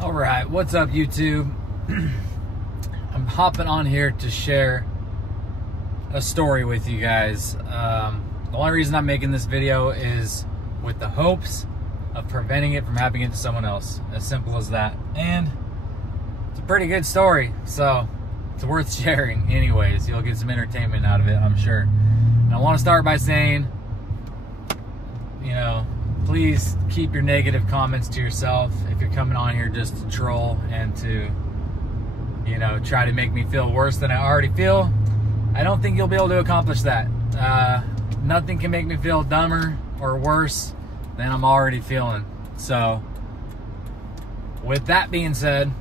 All right, what's up, YouTube? I'm hopping on here to share a story with you guys. The only reason I'm making this video is with the hopes of preventing it from happening to someone else. As simple as that. And it's a pretty good story, so it's worth sharing anyways. You'll get some entertainment out of it, I'm sure. And I want to start by saying, you know, please keep your negative comments to yourself. If you're coming on here just to troll and to, you know, try to make me feel worse than I already feel, I don't think you'll be able to accomplish that. Nothing can make me feel dumber or worse than I'm already feeling. So, with that being said,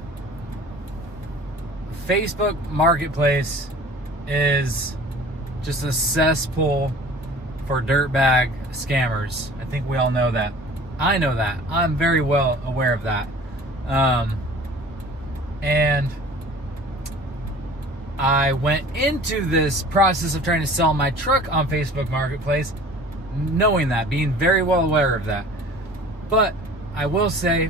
Facebook Marketplace is just a cesspool for dirtbag scammers. I think we all know that. I know that. I'm very well aware of that. And I went into this process of trying to sell my truck on Facebook Marketplace knowing that, being very well aware of that. But I will say,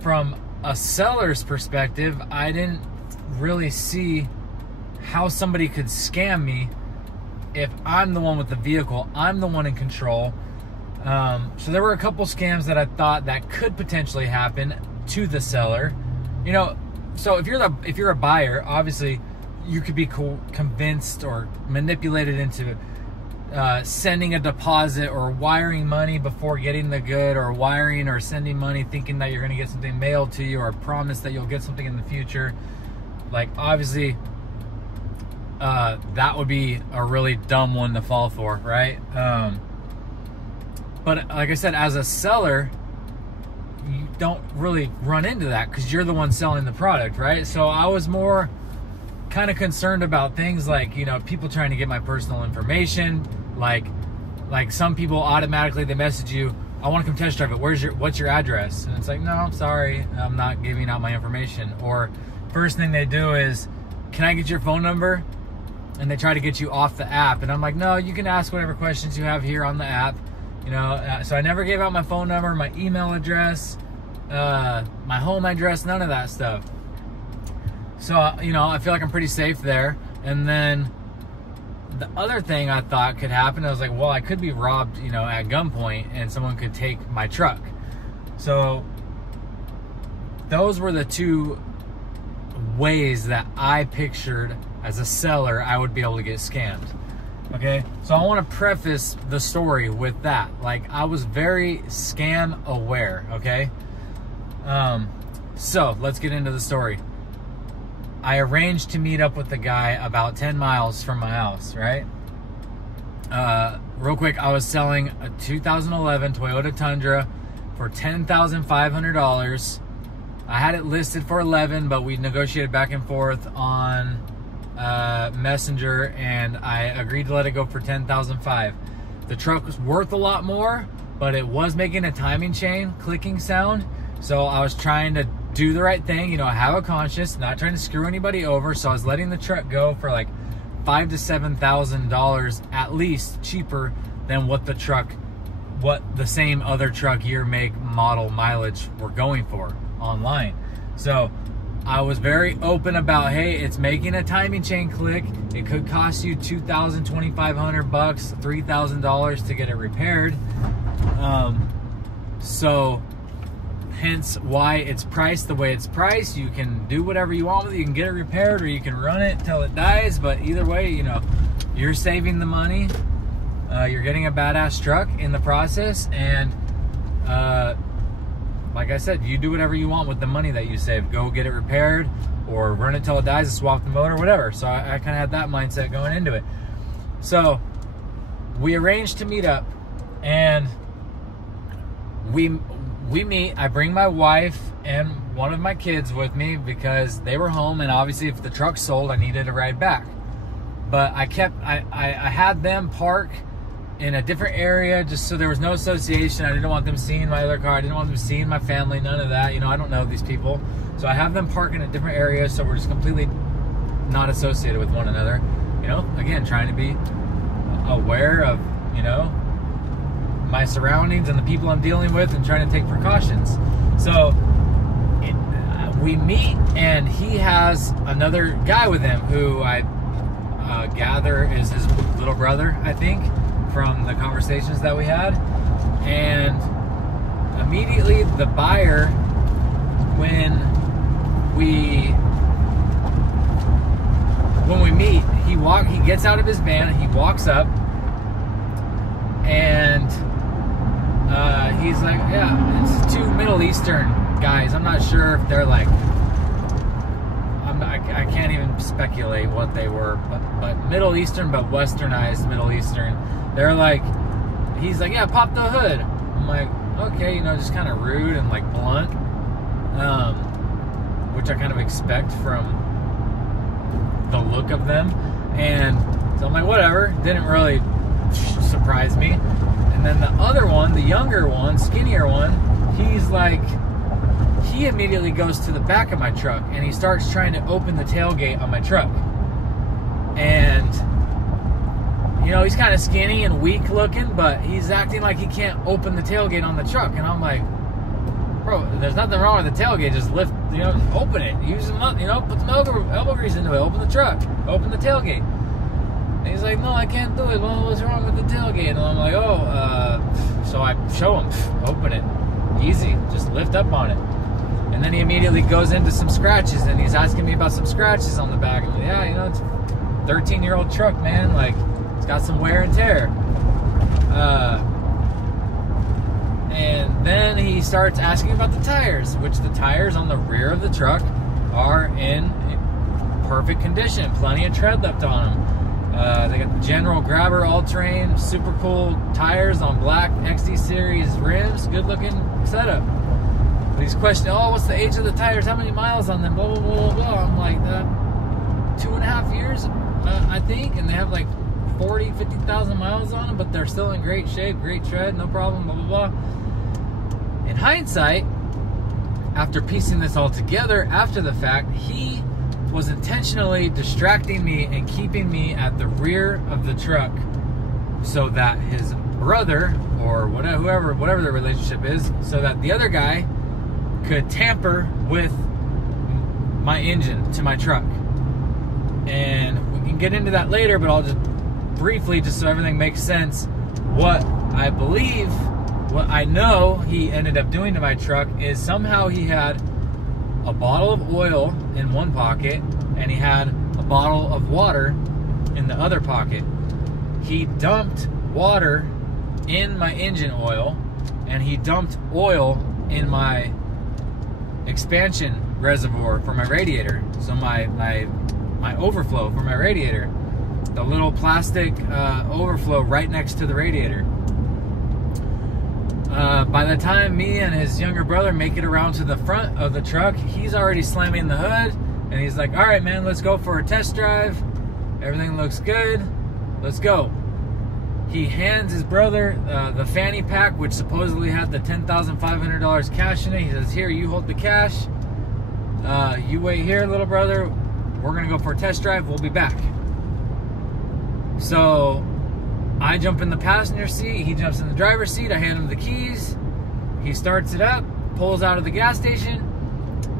from a seller's perspective, I didn't really see how somebody could scam me if I'm the one with the vehicle, I'm the one in control. So there were a couple scams that I thought that could potentially happen to the seller. You know, so if you're a buyer, obviously you could be convinced or manipulated into sending a deposit or wiring money before getting the good, or wiring or sending money thinking that you're going to get something mailed to you, or a promise that you'll get something in the future. Like, obviously, that would be a really dumb one to fall for, right? But like I said, as a seller, you don't really run into that because you're the one selling the product, right? So I was more kind of concerned about things like, you know, people trying to get my personal information. Like some people automatically, they message you, I want to come test drive it. What's your address? And it's like, no, I'm sorry, I'm not giving out my information. Or first thing they do is, can I get your phone number? And they try to get you off the app. And I'm like, no, you can ask whatever questions you have here on the app. You know, so I never gave out my phone number, my email address, my home address, none of that stuff. So, you know, I feel like I'm pretty safe there. And then the other thing I thought could happen, I was like, well, I could be robbed, you know, at gunpoint and someone could take my truck. So those were the two ways that I pictured as a seller I would be able to get scammed. Okay, so I want to preface the story with that. Like, I was very scam aware, okay? So let's get into the story. I arranged to meet up with the guy about 10 miles from my house, right? Real quick, I was selling a 2011 Toyota Tundra for $10,500. I had it listed for 11, but we negotiated back and forth on Messenger, and I agreed to let it go for $10,500. The truck was worth a lot more, but it was making a timing chain clicking sound. So I was trying to do the right thing, you know, have a conscience, not trying to screw anybody over. So I was letting the truck go for like $5,000 to $7,000 at least cheaper than what the same other truck, year, make, model, mileage were going for online. So I was very open about, hey, it's making a timing chain click. It could cost you $2,000, $2,500, $3,000 to get it repaired. So hence why it's priced the way it's priced. You can do whatever you want with it. You can get it repaired, or you can run it till it dies. But either way, you know, you're saving the money. You're getting a badass truck in the process, and like I said, you do whatever you want with the money that you save. Go get it repaired, or run it till it dies and swap the motor, whatever. So I kind of had that mindset going into it. So we arranged to meet up, and we meet. I bring my wife and one of my kids with me because they were home, and obviously if the truck sold, I needed a ride back. But I had them park in a different area just so there was no association. I didn't want them seeing my other car. I didn't want them seeing my family, none of that. You know, I don't know these people. So I have them park in a different area so we're just completely not associated with one another. You know, again, trying to be aware of, you know, my surroundings and the people I'm dealing with, and trying to take precautions. So we meet, and he has another guy with him who I gather is his little brother, I think, from the conversations that we had. And immediately the buyer, when we meet, he gets out of his van, he walks up, and he's like, yeah, it's two Middle Eastern guys. I'm not sure if they're like, I can't even speculate what they were, but Middle Eastern, but westernized Middle Eastern. They're like, he's like, yeah, pop the hood. I'm like, okay, you know, just kind of rude and like blunt, which I kind of expect from the look of them. And so I'm like, whatever, didn't really surprise me. And then the other one, the younger one, skinnier one, he's like, he immediately goes to the back of my truck and he starts trying to open the tailgate on my truck. And, you know, he's kind of skinny and weak looking, but he's acting like he can't open the tailgate on the truck. And I'm like, bro, there's nothing wrong with the tailgate. Just lift, you know, open it. Use some, you know, put some elbow grease into it. Open the truck. Open the tailgate. And he's like, no, I can't do it. Well, what's wrong with the tailgate? And I'm like, so I show him, open it. Easy. Just lift up on it. And then he immediately goes into some scratches, and he's asking me about some scratches on the back. I'm like, yeah, you know, it's a 13-year-old truck, man. Like, it's got some wear and tear. And then he starts asking about the tires, which the tires on the rear of the truck are in perfect condition. Plenty of tread left on them. They got the General Grabber all-terrain, super cool tires on black XD Series rims. Good-looking setup. But he's questioning, oh, what's the age of the tires? How many miles on them? Blah, blah, blah, blah. I'm like, 2.5 years, I think. And they have like 40, 50,000 miles on them, but they're still in great shape, great tread, no problem, blah, blah, blah. In hindsight, after piecing this all together, after the fact, he was intentionally distracting me and keeping me at the rear of the truck so that his brother, or whatever the relationship is, so that the other guy could tamper with my engine to my truck. And we can get into that later, but I'll just briefly, just so everything makes sense, what I believe, what I know he ended up doing to my truck is somehow he had a bottle of oil in one pocket and he had a bottle of water in the other pocket. He dumped water in my engine oil and he dumped oil in my expansion reservoir for my radiator. So my overflow for my radiator, the little plastic overflow right next to the radiator. By the time me and his younger brother make it around to the front of the truck, he's already slamming the hood and he's like, all right, man, let's go for a test drive. Everything looks good. Let's go. He hands his brother the fanny pack, which supposedly had the $10,500 cash in it. He says, here, you hold the cash. You wait here, little brother. We're going to go for a test drive. We'll be back. So I jump in the passenger seat. He jumps in the driver's seat. I hand him the keys. He starts it up, pulls out of the gas station.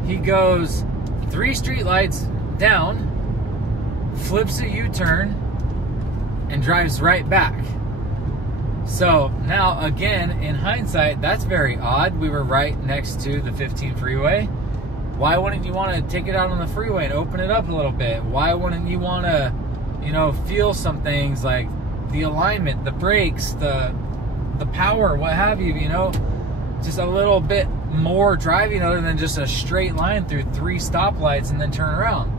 He goes 3 street lights down, flips a U-turn, and drives right back. So now, again, in hindsight, that's very odd. We were right next to the 15 freeway. Why wouldn't you want to take it out on the freeway and open it up a little bit? Why wouldn't you want to, you know, feel some things like the alignment, the brakes, the power, what have you, you know? Just a little bit more driving other than just a straight line through 3 stoplights and then turn around.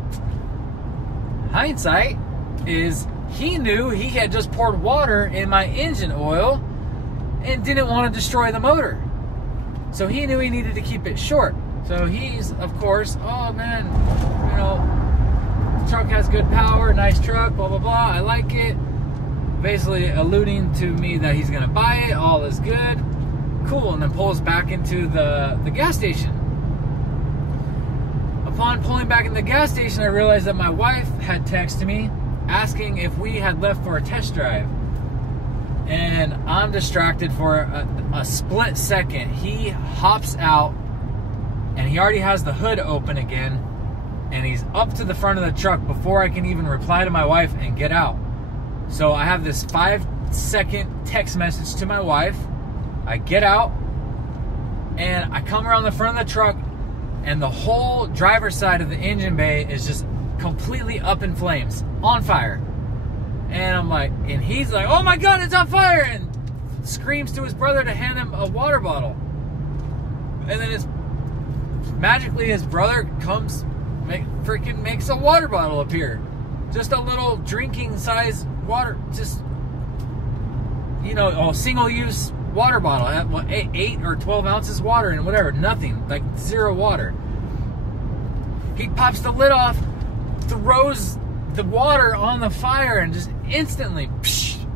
Hindsight is he knew he had just poured water in my engine oil and didn't want to destroy the motor. So he knew he needed to keep it short. So he's, of course, oh man, you know, the truck has good power, nice truck, blah, blah, blah, I like it. Basically alluding to me that he's going to buy it, all is good, cool, and then pulls back into the gas station. Upon pulling back in the gas station, I realized that my wife had texted me asking if we had left for a test drive. And I'm distracted for a split second. He hops out and he already has the hood open again, and he's up to the front of the truck before I can even reply to my wife and get out. So I have this 5-second text message to my wife. I get out, and I come around the front of the truck, and the whole driver's side of the engine bay is just completely up in flames, on fire. And I'm like, and he's like, oh my God, it's on fire, and screams to his brother to hand him a water bottle. And then magically his brother comes, freaking makes a water bottle appear. Just a little drinking size water, just, you know, a single use water bottle. What, 8 or 12 ounces water and whatever, nothing, like 0 water. He pops the lid off, throws the water on the fire, and just instantly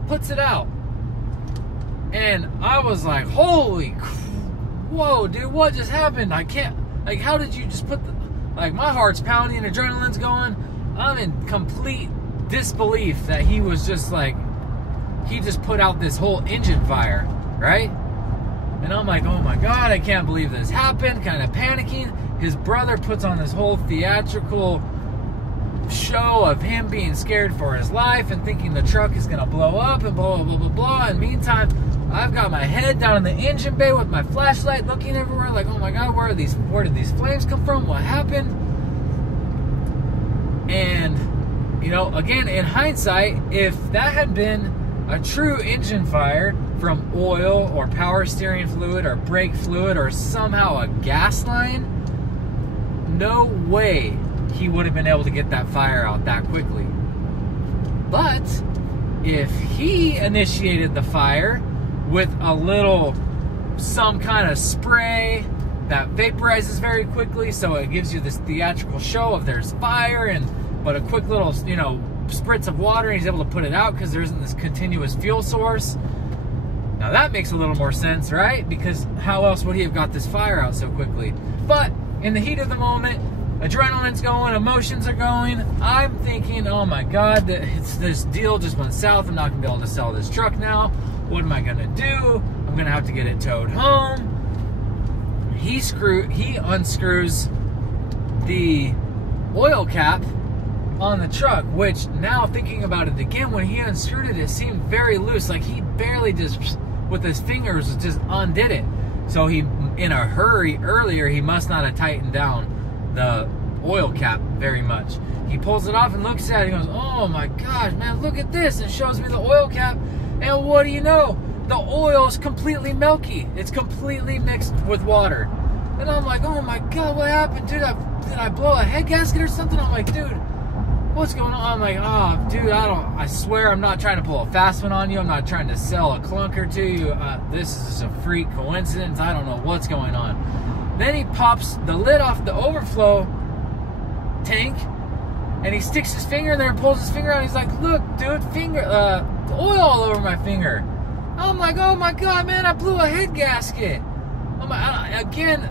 puts it out. And I was like, holy, whoa, dude, what just happened? I can't, like, how did you just put the, like, my heart's pounding, adrenaline's going. I'm in complete disbelief that he was just like, he just put out this whole engine fire, right? And I'm like, oh my God, I can't believe this happened, kind of panicking. His brother puts on this whole theatrical show of him being scared for his life and thinking the truck is gonna blow up and blah, blah, blah, blah, blah. And meantime, I've got my head down in the engine bay with my flashlight looking everywhere like, oh my God, where did these flames come from? What happened? And, you know, again, in hindsight, if that had been a true engine fire from oil or power steering fluid or brake fluid or somehow a gas line, no way he would have been able to get that fire out that quickly. But if he initiated the fire with a little, some kind of spray that vaporizes very quickly, so it gives you this theatrical show of there's fire, but a quick little, you know, spritz of water, and he's able to put it out because there isn't this continuous fuel source. Now that makes a little more sense, right? Because how else would he have got this fire out so quickly? But in the heat of the moment, adrenaline's going, emotions are going. I'm thinking, oh my God, this deal just went south. I'm not gonna be able to sell this truck now. What am I gonna do? I'm gonna have to get it towed home. He unscrews the oil cap on the truck, which now thinking about it again, when he unscrewed it, it seemed very loose. Like he barely just, with his fingers, just undid it. So he, in a hurry earlier, he must not have tightened down the oil cap very much. He pulls it off and looks at it. He goes, oh my gosh, man, look at this. And shows me the oil cap. And what do you know? The oil is completely milky. It's completely mixed with water. And I'm like, oh my God, what happened? Dude, did I blow a head gasket or something? I'm like, dude, what's going on? I'm like, oh, dude, I swear I'm not trying to pull a fast one on you. I'm not trying to sell a clunker to you. This is just a freak coincidence. I don't know what's going on. Then he pops the lid off the overflow tank, and he sticks his finger in there and pulls his finger out. He's like, look, dude, oil all over my finger. I'm like, oh my God, man, I blew a head gasket. I'm like, again,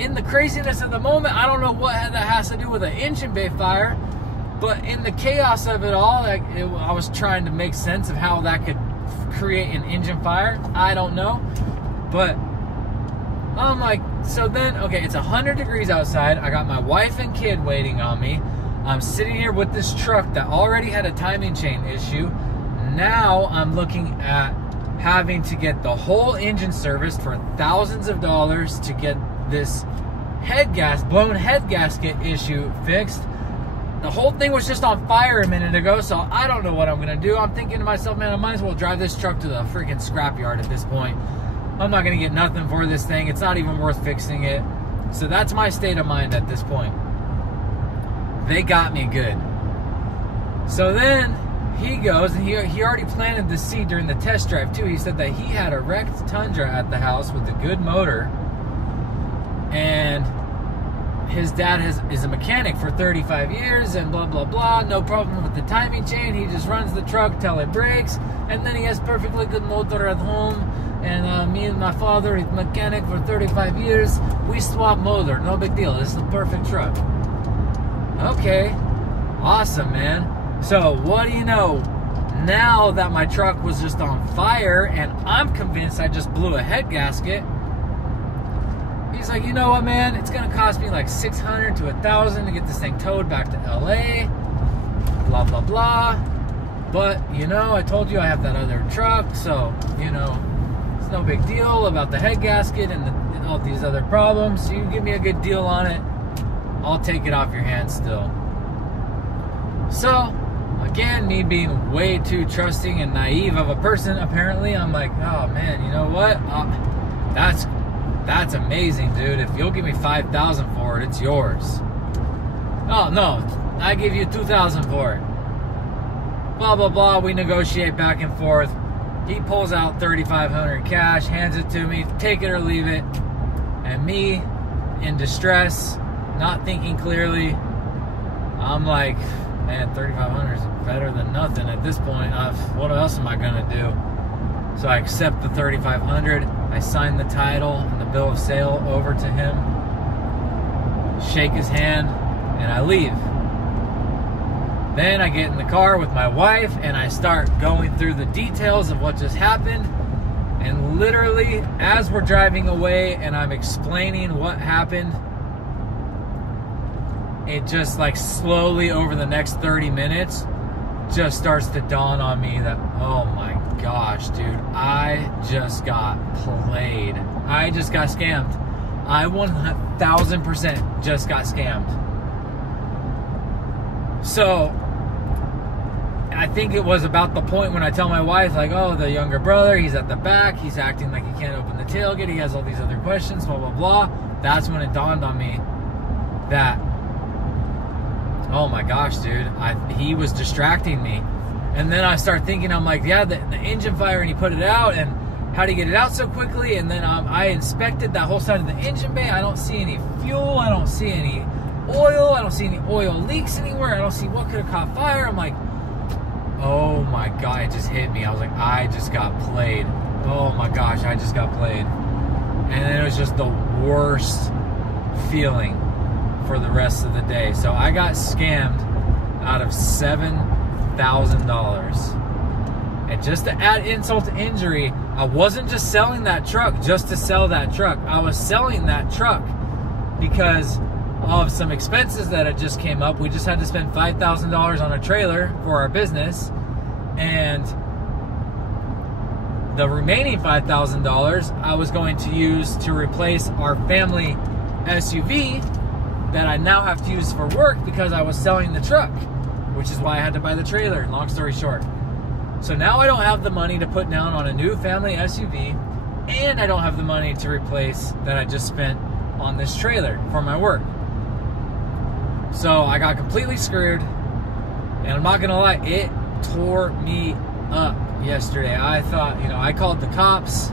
in the craziness of the moment, I don't know what that has to do with an engine bay fire, but in the chaos of it all, I was trying to make sense of how that could create an engine fire. I don't know, but I'm like, so then, okay, it's 100 degrees outside. I got my wife and kid waiting on me. I'm sitting here with this truck that already had a timing chain issue. Now I'm looking at having to get the whole engine serviced for thousands of dollars to get this blown head gasket issue fixed. The whole thing was just on fire a minute ago, so I don't know what I'm gonna do. I'm thinking to myself, man, I might as well drive this truck to the freaking scrapyard at this point. I'm not gonna get nothing for this thing. It's not even worth fixing it. So that's my state of mind at this point. They got me good. So then he goes, and he already planted the seed during the test drive too. He said that he had a wrecked Tundra at the house with a good motor, and his dad is a mechanic for 35 years and blah blah blah, no problem with the timing chain. He just runs the truck till it breaks, and then he has perfectly good motor at home. And me and my father, he's mechanic for 35 years, we swap motor, no big deal. This is a perfect truck. Okay, awesome, man. So what do you know? Now that my truck was just on fire and I'm convinced I just blew a head gasket, he's like, you know what, man? It's gonna cost me like $600 to $1,000 to get this thing towed back to LA. Blah blah blah. But you know, I told you I have that other truck, so you know, it's no big deal about the head gasket and all these other problems. You give me a good deal on it, I'll take it off your hands still. So again, me being way too trusting and naive of a person, apparently, I'm like, oh man, you know what? That's amazing, dude. If you'll give me $5,000 for it, it's yours. Oh no, I give you $2,000 for it. Blah blah blah. We negotiate back and forth. He pulls out $3,500 cash, hands it to me, take it or leave it. And me, in distress, not thinking clearly, I'm like, man, $3,500 is better than nothing at this point. What else am I gonna do? So I accept the $3,500. I sign the title and the bill of sale over to him, shake his hand, and I leave. Then I get in the car with my wife and I start going through the details of what just happened. And literally, as we're driving away and I'm explaining what happened, it just like slowly over the next 30 minutes just starts to dawn on me that, oh my gosh, dude, I just got played. I just got scammed. I 1000% just got scammed. So I think it was about the point when I tell my wife, like, oh, the younger brother, he's at the back, he's acting like he can't open the tailgate, he has all these other questions, blah, blah, blah. That's when it dawned on me that, oh my gosh, dude, he was distracting me. And then I start thinking, I'm like, yeah, the engine fire, and he put it out, and how did he get it out so quickly? And then I inspected that whole side of the engine bay. I don't see any fuel, I don't see any oil, I don't see any oil leaks anywhere, I don't see what could have caught fire. I'm like, oh my God, it just hit me. I was like, I just got played. Oh my gosh, I just got played. And then it was just the worst feeling for the rest of the day. So I got scammed out of $7,000. And just to add insult to injury, I wasn't just selling that truck just to sell that truck. I was selling that truck because of some expenses that had just came up. We just had to spend $5,000 on a trailer for our business, and the remaining $5,000 I was going to use to replace our family SUV that I now have to use for work because I was selling the truck, which is why I had to buy the trailer, long story short. So now I don't have the money to put down on a new family SUV, and I don't have the money to replace that I just spent on this trailer for my work. So I got completely screwed, and I'm not gonna lie, it tore me up yesterday. I thought, you know, I called the cops,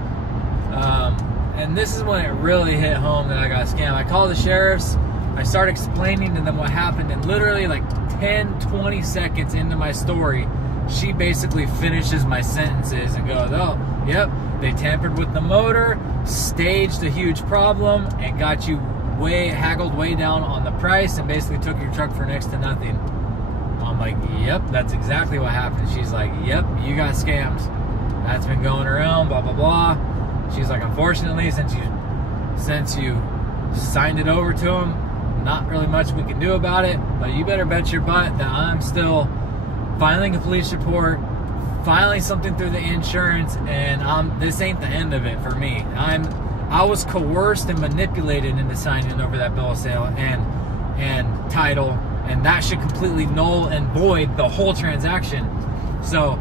and this is when it really hit home that I got scammed. I called the sheriffs, I started explaining to them what happened, and literally like 10-20 seconds into my story, she basically finishes my sentences and goes, oh, yep, they tampered with the motor, staged a huge problem, and got you haggled way down on the price, and basically took your truck for next to nothing. I'm like, yep, that's exactly what happened. She's like, yep, you got scammed. That's been going around, blah, blah, blah. She's like, unfortunately, since you signed it over to him, not really much we can do about it, but you better bet your butt that I'm still filing a police report, filing something through the insurance, and this ain't the end of it for me. I was coerced and manipulated into signing over that bill of sale and title, and that should completely null and void the whole transaction. So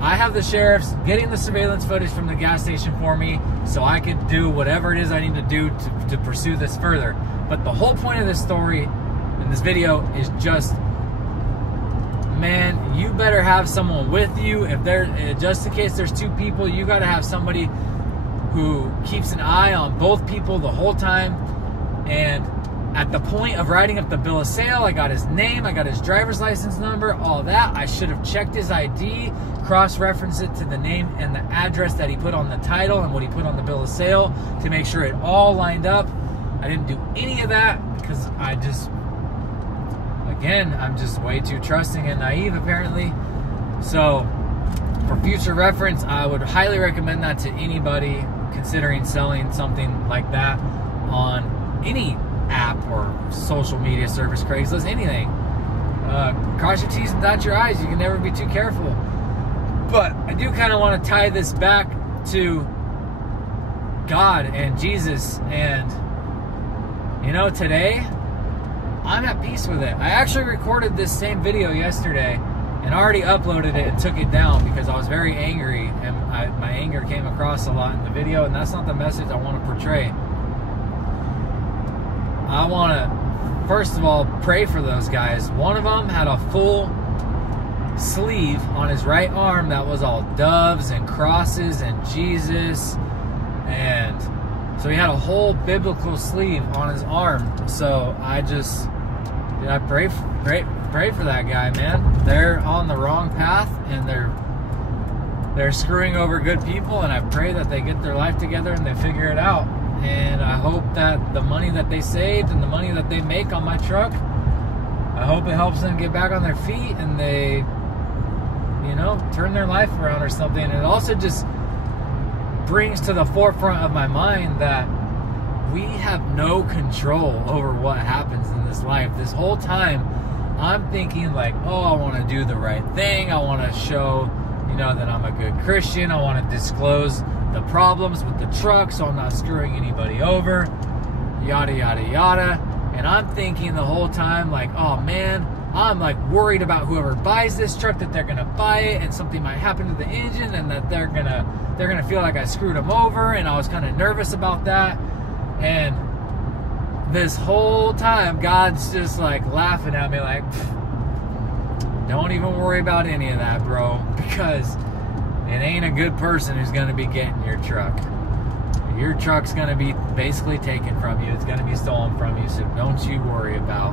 I have the sheriffs getting the surveillance footage from the gas station for me so I could do whatever it is I need to do to pursue this further. But the whole point of this story in this video is just, man, you better have someone with you. Just in case there's two people, you got to have somebody who keeps an eye on both people the whole time. And at the point of writing up the bill of sale, I got his name, I got his driver's license number, all that. I should have checked his ID, cross-referenced it to the name and the address that he put on the title and what he put on the bill of sale to make sure it all lined up. I didn't do any of that because I'm just way too trusting and naive, apparently. So for future reference, I would highly recommend that to anybody considering selling something like that on any app or social media service, Craigslist, anything. Cross your T's and dot your I's. You can never be too careful. But I do kind of want to tie this back to God and Jesus. And, you know, today, I'm at peace with it. I actually recorded this same video yesterday and already uploaded it and took it down because I was very angry. And my anger came across a lot in the video. And that's not the message I want to portray. I want to, first of all, pray for those guys. One of them had a full sleeve on his right arm that was all doves and crosses and Jesus, and so he had a whole biblical sleeve on his arm. So I pray for that guy, man. They're on the wrong path and they're screwing over good people, and I pray that they get their life together and they figure it out. And I hope that the money that they saved and the money that they make on my truck, I hope it helps them get back on their feet and they, you know, turn their life around or something. And it also just brings to the forefront of my mind that we have no control over what happens in this life. This whole time, I'm thinking like, oh, I want to do the right thing. I want to show, you know, that I'm a good Christian. I want to disclose the problems with the truck so I'm not screwing anybody over, yada, yada, yada. And I'm thinking the whole time like, oh man, I'm like worried about whoever buys this truck, that they're gonna buy it and something might happen to the engine and that they're gonna feel like I screwed them over. And I was kind of nervous about that. And this whole time, God's just like laughing at me like, don't even worry about any of that, bro, because it ain't a good person who's going to be getting your truck. Your truck's going to be basically taken from you. It's going to be stolen from you. So don't you worry about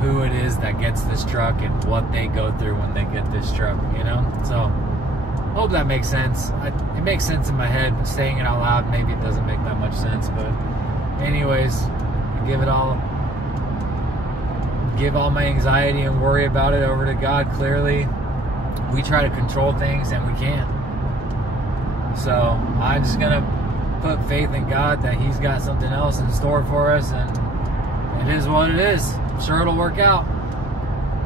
who it is that gets this truck and what they go through when they get this truck, you know? So, hope that makes sense. It makes sense in my head, but saying it out loud, maybe it doesn't make that much sense. But anyways, give all my anxiety and worry about it over to God. Clearly, we try to control things and we can't. So I'm just gonna put faith in God that He's got something else in store for us, and it is what it is. I'm sure it'll work out.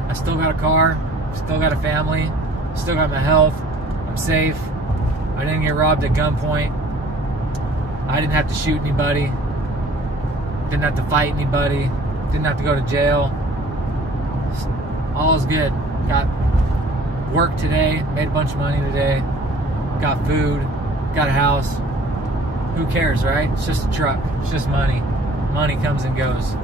I still got a car, still got a family, still got my health. I'm safe. I didn't get robbed at gunpoint. I didn't have to shoot anybody. Didn't have to fight anybody. Didn't have to go to jail. All is good. Got work today, made a bunch of money today, got food, got a house. Who cares, right? It's just a truck. It's just money. Money comes and goes.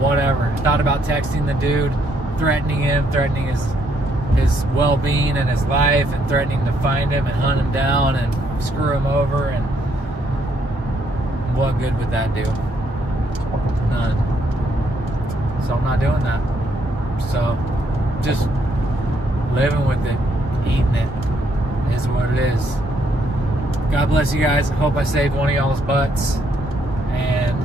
Whatever. Thought about texting the dude, threatening him, threatening his well-being and his life, and threatening to find him and hunt him down and screw him over. And what good would that do? None. So I'm not doing that. So just living with it, eating it, is what it is. God bless you guys. I hope I saved one of y'all's butts. And